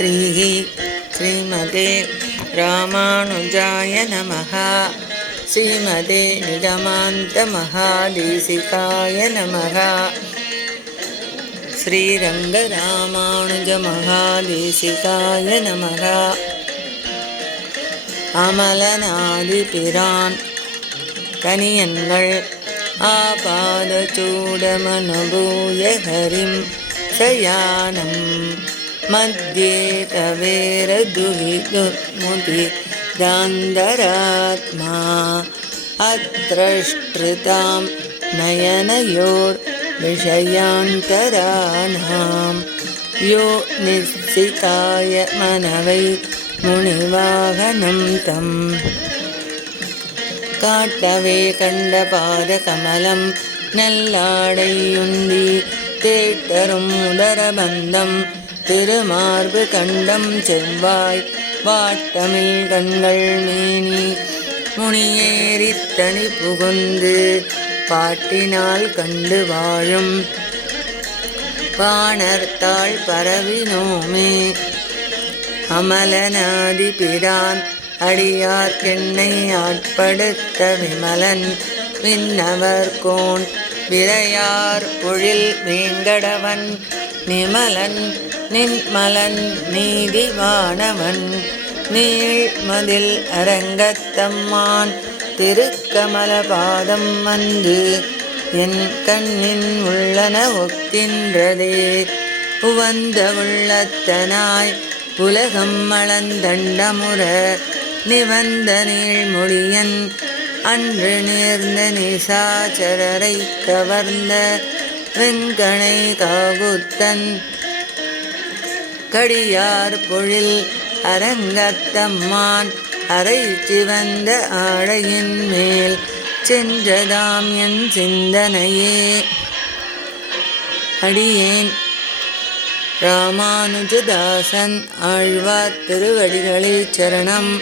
ஸ்ரீமதே ராமானுஜாய நமஹ. ஸ்ரீமதே நிகமாந்த மகாதேசிகாய நமஹ. ஸ்ரீரங்க ராமானுஜ மகாதேசிகாய நமஹ. அமலநாதி பிரான் கனியன்கள் ஆபாத சூடமனுபூய ஹரிம் சயானம் மத்யே தவேர துவிதுமுதி தாந்தராத்மா அத்ரஷ்ட்ருதாம் நயனயோர் விஷயாந்தராணாம் யோ நிச்சிகாய மனவை முனிவாகனம் தம் காட்டவே கண்ட பாத கமலம் நல்லாடையுந்தி தேட்டரும் உதரபந்தம் திருமார்பு கண்டம் செவ்வாய் வாட்டமில் கண்கள் மேனி முனியேறித் தனி புகுந்து பாட்டினால் கண்டு வாழும் பாணர்த்தாள் பரவினோமே. அமலநாதி பிரான் அடியார்க்கென்னை ஆட்படுத்த விமலன் விண்ணவர் கோன் விரையார் பொழில் வேங்கடவன் நிமலன் நின்மலன் நீதிவானவன் நீள்மதில் அரங்கத்தம்மான் திருக்கமல பாதம் வந்து என் கண்ணின் உள்ளன ஒக்கின்றதே. உவந்த உள்ளத்தனாய் உலகம் அளந்தண்டமுற நிவந்த நீள்மொழியன் அன்று நேர்ந்த நிசாச்சரரை கவர்ந்த வெங்கணை காகுத்தன் கடியார் பொழில் அரங்கத்தம்மான் அரை சிவந்த ஆடையின் மேல் சென்றதாம் என் சிந்தனையே. அடியேன் ராமானுஜதாசன் ஆழ்வார் திருவடிகளே சரணம்.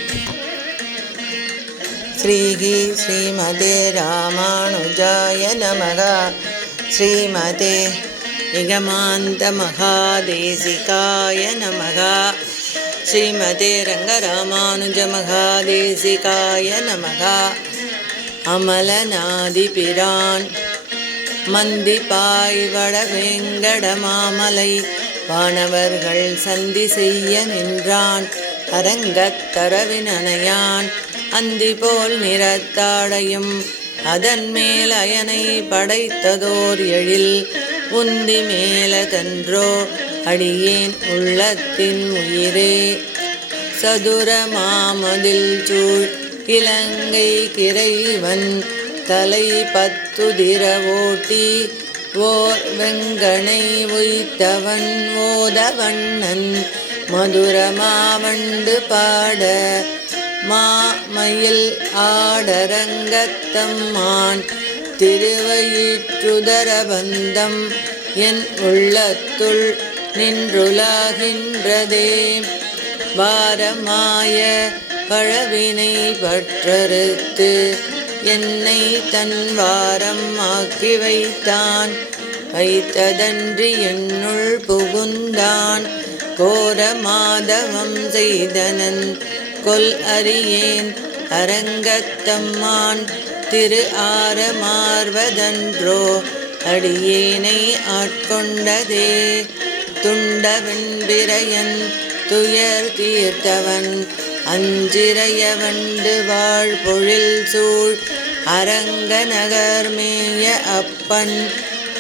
ஸ்ரீமதே ராமானுஜாய நமஹ. ஸ்ரீமதே நிகமாந்த மகாதேசிகாய நமஹ. ஸ்ரீமதே ரங்கராமானுஜ மகாதேசிகாய நமஹ. அமலநாதி பிரான் மந்திபாய்வட வேங்கட மாமலை வானவர்கள் சந்தி செய்ய நின்றான் அரங்கத்தரவினனையான் அந்தி போல் நிறத்தாடையும் அதன் மேல் அயனை படைத்ததோர் எழில் உந்தி மேலதன்றோ அடியேன் உள்ளத்தின் உயிரே. சதுர மாமதில் சூழ் இலங்கை கிரைவன் தலை பத்துதிர ஓட்டி ஓர் வெங்கனை உய்த்தவன் ஓதவண்ணன் மதுர மாவண்டு பாட மாமயில் ஆடரங்கத்தம்மான் திருவயிற்றுதரபந்தம் என் உள்ளத்துள் நின்றுலாகின்றதே. வாரமாய பழவினை பற்றறுத்து என்னை தன் வாரம் ஆக்கி வைத்தான் வைத்ததன்றி என்னுள் புகுந்தான் கோர மாதவம் செய்தனன் கொல் அறியேன் அரங்கத்தம்மான் திரு ஆரமார்வதன்றோ அடியேனை ஆட்கொண்டதே. துண்டவெண்பிரையன் துயர் தீர்த்தவன் அஞ்சிரையவண்டு வாழ் பொழில் சூழ் அரங்க நகர்மேய அப்பன்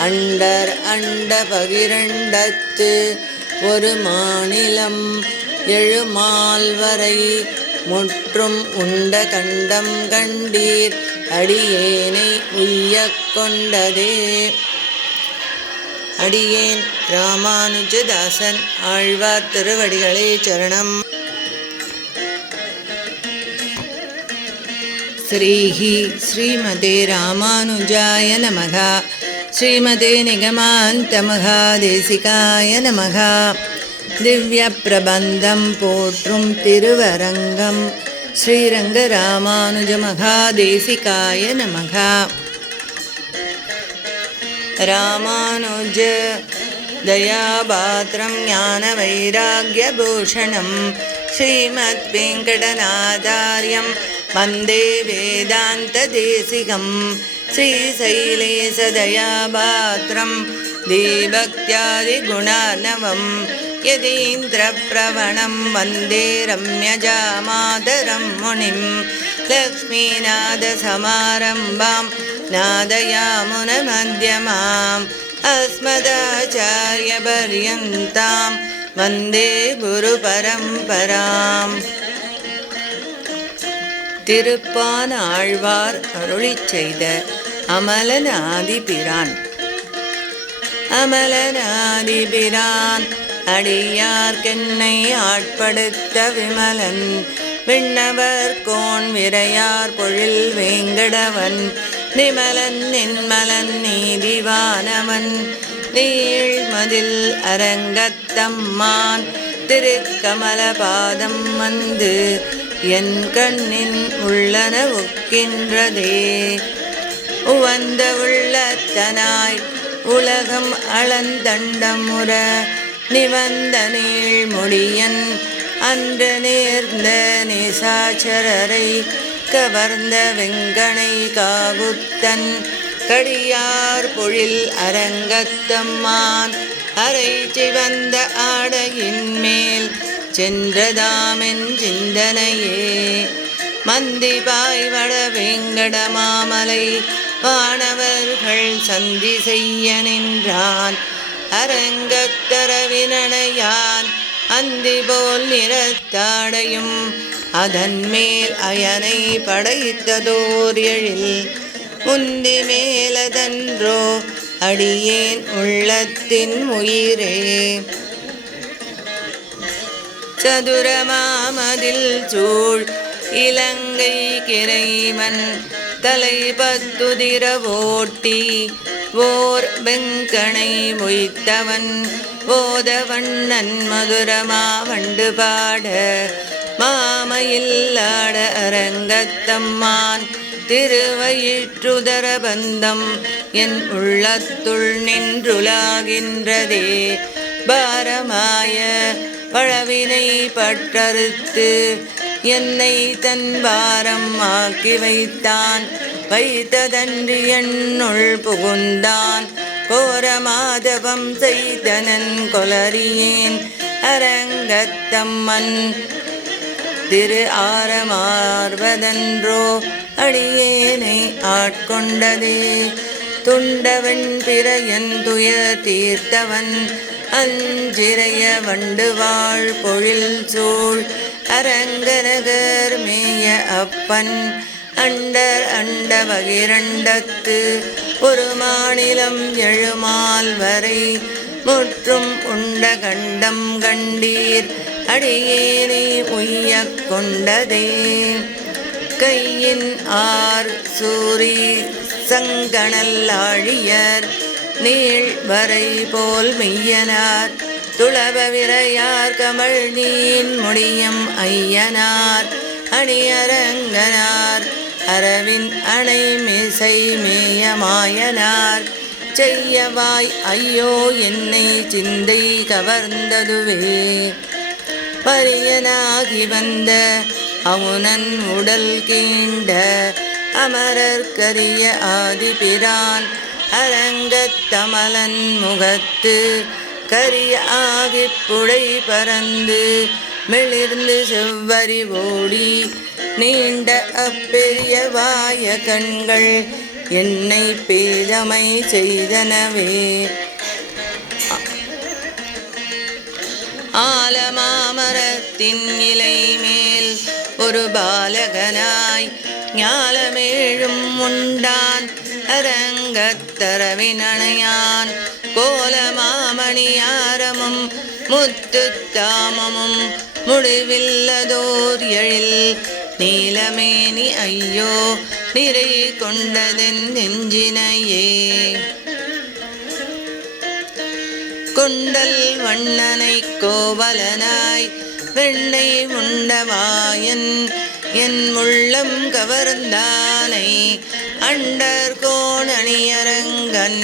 அண்டர் அண்ட பகிரண்டத்து ஒரு மாநிலம் எழுமால்வரை முற்றும் உண்ட கண்டம் கண்டீர் அடியேனை உய்யக் கொண்டதே. அடியேன் ராமானுஜதாசன் ஆழ்வார் திருவடிகளே சரணம். ஸ்ரீமதே ராமானுஜாய நமஹ. ஸ்ரீமதே நிகமாந்த மகாதேசிகாய நமஹ. திவ்ய பிரபந்தம் போற்றும் திருவரங்கம் ஸ்ரீரங்க ராமானுஜ மகாதேசிகாய நமஹ. ராமானுஜ दयापात्रं ज्ञानवैराग्यभूषणं श्रीमद्वेङ्कटनाथार्यं वन्दे वेदान्तदेशिकं श्रीशैलेशदयापात्रं देभक्त्यादिगुणार्णवं यतीन्द्रप्रवणं वन्दे रम्यजामातरं मुनिं लक्ष्मीनाथसमारम्भां नादयामुनमध्यमाम् अस्मदाचार्यपर्यन्तां वन्दे गुरुपरम्पराम्. திருப்பானாழ்வார் அருளிச் செய்த அமலனாதிபிரான். அமலனாதிபிரான் அடியார்க்கென்னை ஆட்படுத்த விமலன் விண்ணவர் கோன் விரையார் பொழில் வேங்கடவன் நிமலன் நின்மலன் நீதிவானவன் நீழ்மதில் அரங்கத்தம்மான் திருக்கமலபாதம் வந்து என் கண்ணின் உள்ளன ஒக்கின்றதே. உவந்த உள்ளத்தனாய் உலகம் அளந்தண்டமுற நிவந்த நீழ்மொழியன் அன்று நேர்ந்த நிசாச்சரரை கவர்ந்த வெங்கனை காகுத்தன் கடியார் பொழில் அரங்கத்தம்மான் அரை சிவந்த ஆடையின் மேல் சென்றதாமென் சிந்தனையே. மந்திபாய் வட வேங்கட மாமலை வானவர்கள் சந்தி செய்ய நின்றான் அரங்கத்தரவினையான் அந்தி போல் நிறத்தாடையும் அதன் மேல் அயனை படைத்ததோர் எழில் முந்தி மேலதன்றோ அடியேன் உள்ளத்தின் உயிரே. சதுரமாமதில் சூழ் இலங்கை கிரைமன் தலை பத்துதிர ஓட்டி ஓர் வெங்கனை மொய்த்தவன் போதவண்ணன் மதுரமா வண்டு பாட மாமையில்லாட அரங்கத்தம்மான் திருவயிற்றுதர பந்தம் என் உள்ளத்துள் நின்றுலாகின்றதே. பாரமாய பழவினை பற்றறுத்து என்னை தன் பாரம் ஆக்கி வைத்தான் வைத்ததன்றி என்னுள் புகுந்தான் கோரமாதவம் செய்தனன் கொலறியேன் அரங்கத்தம்மன் திரு ஆரமார்வதன்றோ அடியேனை ஆட்கொண்டதே. துண்டவன் பிறையன் துயர் தீர்த்தவன் அஞ்சிறைய வண்டு வாழ் பொழில் சூழ் அரங்கநகர் மேய அப்பன் அண்டர் அண்ட பகிரண்டத்து ஒரு மாநிலம் எழுமால் வரை முற்றும் உண்ட கண்டம் கண்டீர் அடியேனை உய்யக் கொண்டதே. கையின் ஆர் சூரி சங்கணல் ஆழியர் நீழ்வரை போல் மெய்யனார் துளப விரையார் கமல் நீன் முடியும் ஐயனார் அணியரங்கனார் அரவின் அணை மிசை மேயமாயனார் செய்யவாய் ஐயோ என்னை சிந்தை கவர்ந்ததுவே. பரியனாகி வந்த அவுனன் உடல் கீண்ட அமரர்கரிய ஆதிபிரான் அரங்கத்தமலன் முகத்து கரிய ஆகிப் புடை பறந்து மெளிர்ந்து செவ்வரி ஓடி நீண்ட அப்பெரிய வாய கண்கள் என்னை பேதமை செய்தனவே. ஆலமாமரத்தின் இலை மேல் ஒரு பாலகனாய் ஞாலமேழும் உண்டான் அரங்கத்தரவினையான் கோலமாமணியாரமும் முத்துத்தாமமும் முடிவில்லதோர் எழில் நீலமேனி ஐயோ நிறை கொண்டதென் நெஞ்சினையே. கொண்டல் வண்ணனை கோவலனாய் வெண்ணை உண்டவாயன் என் உள்ளம் கவர்ந்தானை அண்டர் கோணணியரங்கன்